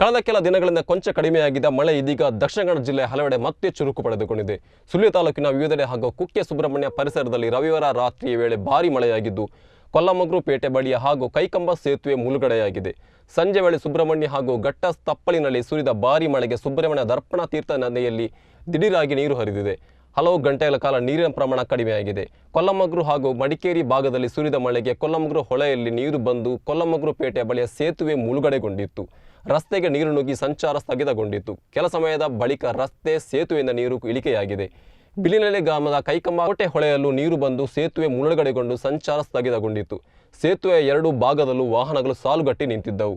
ಕಳೆದ ಕೆಲ ದಿನಗಳಿಂದ ಕೊಂಚ ಕಡಿಮೆಯಾಗಿದ್ದ ಮಳೆ ಇದೀಗ ದಕ್ಷಿಣ ಕನ್ನಡ ಜಿಲ್ಲೆ ಹಲವೆಡೆ ಮತ್ತೆ ಚುರುಕು ಪಡೆದುಕೊಂಡಿದೆ. ಸುಳ್ಯ ತಾಲೂಕಿನ ವಿವಿಧೆಡೆ ಹಾಗೂ ಕುಕ್ಕೆ ಸುಬ್ರಹ್ಮಣ್ಯ ಪರಿಸರದಲ್ಲಿ ರವಿವಾರ ರಾತ್ರಿಯ ವೇಳೆ ಭಾರೀ ಮಳೆಯಾಗಿದ್ದು, ಕೊಲ್ಲಮಗ್ರು ಪೇಟೆ ಬಳಿಯ ಹಾಗೂ ಕೈಕಂಬ ಸೇತುವೆ ಮುಳುಗಡೆಯಾಗಿದೆ. ಸಂಜೆ ವೇಳೆ ಸುಬ್ರಹ್ಮಣ್ಯ ಹಾಗೂ ಘಟ್ಟ ತಪ್ಪಲಿನಲ್ಲಿ ಸುರಿದ ಭಾರೀ ಮಳೆಗೆ ಸುಬ್ರಹ್ಮಣ್ಯ ದರ್ಪಣ ತೀರ್ಥ ನದಿಯಲ್ಲಿ ದಿಢೀರಾಗಿ ನೀರು ಹರಿದಿದೆ. ಹಲವು ಗಂಟೆಗಳ ಕಾಲ ನೀರಿನ ಪ್ರಮಾಣ ಕಡಿಮೆಯಾಗಿದೆ. ಕೊಲ್ಲಮಗ್ರು ಹಾಗೂ ಮಡಿಕೇರಿ ಭಾಗದಲ್ಲಿ ಸುರಿದ ಮಳೆಗೆ ಕೊಲ್ಲಮಗ್ರು ಹೊಳೆಯಲ್ಲಿ ನೀರು ಬಂದು ಕೊಲ್ಲಮಗ್ರು ಪೇಟೆಯ ಬಳಿಯ ಸೇತುವೆ ಮುಳುಗಡೆಗೊಂಡಿತ್ತು. ರಸ್ತೆಗೆ ನೀರು ನುಗ್ಗಿ ಸಂಚಾರ ಸ್ಥಗಿತಗೊಂಡಿತ್ತು. ಕೆಲ ಸಮಯದ ಬಳಿಕ ರಸ್ತೆ ಸೇತುವೆಯಿಂದ ನೀರು ಇಳಿಕೆಯಾಗಿದೆ. ಬಿಲಿನೆಲೆ ಗ್ರಾಮದ ಕೈಕಂಬ ಕೋಟೆ ಹೊಳೆಯಲ್ಲೂ ನೀರು ಬಂದು ಸೇತುವೆ ಮುಳುಗಡೆಗೊಂಡು ಸಂಚಾರ ಸ್ಥಗಿತಗೊಂಡಿತ್ತು. ಸೇತುವೆಯ ಎರಡೂ ಭಾಗದಲ್ಲೂ ವಾಹನಗಳು ಸಾಲುಗಟ್ಟಿ ನಿಂತಿದ್ದವು.